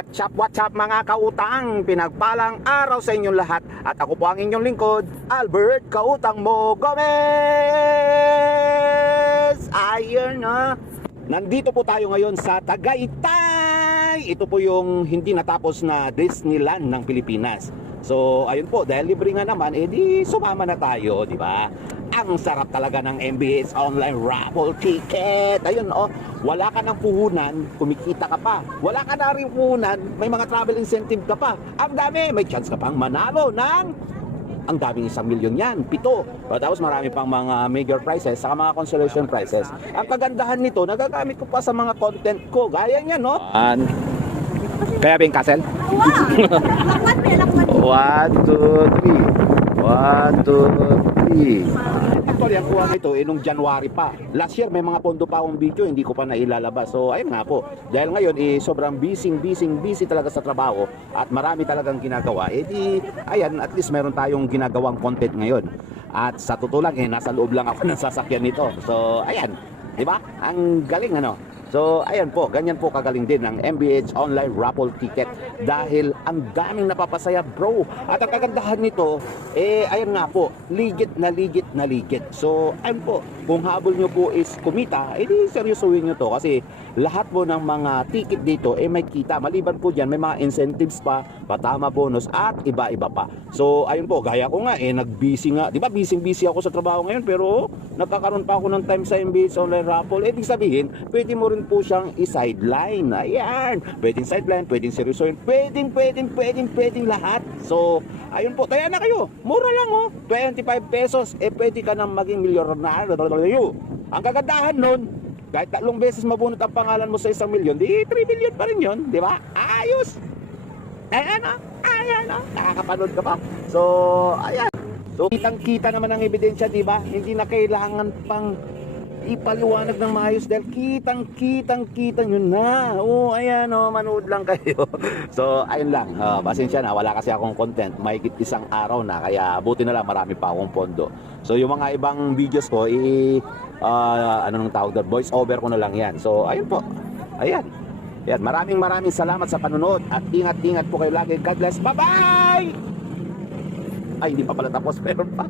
What's up mga kautang? Pinagpalang araw sa inyong lahat. At ako po ang inyong lingkod, Albert Kautang Mo Gomez. Ayun na. Nandito po tayo ngayon sa Tagaytay. Ito po yung hindi natapos na Disneyland ng Pilipinas. So ayun po, dahil libre nga naman, edi sumama na tayo, di ba? Ang sarap talaga ng MBS online raffle ticket. Ayun wala ka ng puhunan, kumikita ka pa. Wala ka na rin puhunan, may mga travel incentive ka pa. Ang dami, may chance ka pang manalo ng ang daming 1 milyon yan, 7. Tapos marami pang mga major prizes, saka mga consolation prizes. Ang kagandahan nito, nagagamit ko pa sa mga content ko. Gaya niyan, no? Kaya ba yung castle? 1, 2, 3. 1, 2, 3. Actually, ang kuha nito nung January pa. Last year, may mga pondo pa akong video, hindi ko pa nailalabas. So, ayun nga po. Dahil ngayon, sobrang busy talaga sa trabaho at marami talagang ginagawa. Ayan, at least meron tayong ginagawang content ngayon. At sa totoo lang, nasa loob lang ako ng sasakyan nito. So, ayan. Diba? Ang galing, ano? So, ayan po, ganyan po kagaling din ang MBH online raffle ticket dahil ang daming napapasaya, bro. At ang kagandahan nito, ayan nga po, ligit na ligit. So, ayun po, kung habol nyo po is kumita, edi seryosohin nyo to kasi lahat po ng mga ticket dito may kita. Maliban po dyan, may mga incentives pa, patama bonus at iba-iba pa. So, ayun po, gaya ko nga, nag-busy nga. Diba, busy ako sa trabaho ngayon pero nagkakaroon pa ako ng time sa MBH online raffle. Ibig sabihin, pwede mo rin po siyang i-sideline. Ayan. Pwedeng sideline, pwedeng seryosohin, pwedeng lahat. So, ayun po. Taya na kayo. Mura lang 25 pesos. Pwede ka nang maging milyonaryo. Ang kagandahan nun, kahit 3 beses mabunot ang pangalan mo sa 1 milyon, di 3 million pa rin yun. Di ba? Ayos. Ayan nakakapanood ka pa. So, ayan. So, kitang-kita naman ang ebidensya, di ba? Hindi na kailangan pang ipaliwanag ng maayos dahil kitang-kita nyo na. Ayan manood lang kayo. So, ayun lang. Pasensya na, wala kasi akong content. Mahigit 1 araw na, kaya buti na lang marami pa akong pondo. So, yung mga ibang videos ko, ano nung tawag doon? Voice over ko na lang yan. So, ayun po. Ayan. Yan, maraming salamat sa panonood at ingat po kayo lagi. God bless. Bye-bye! Ay, hindi pa pala tapos. Meron pa.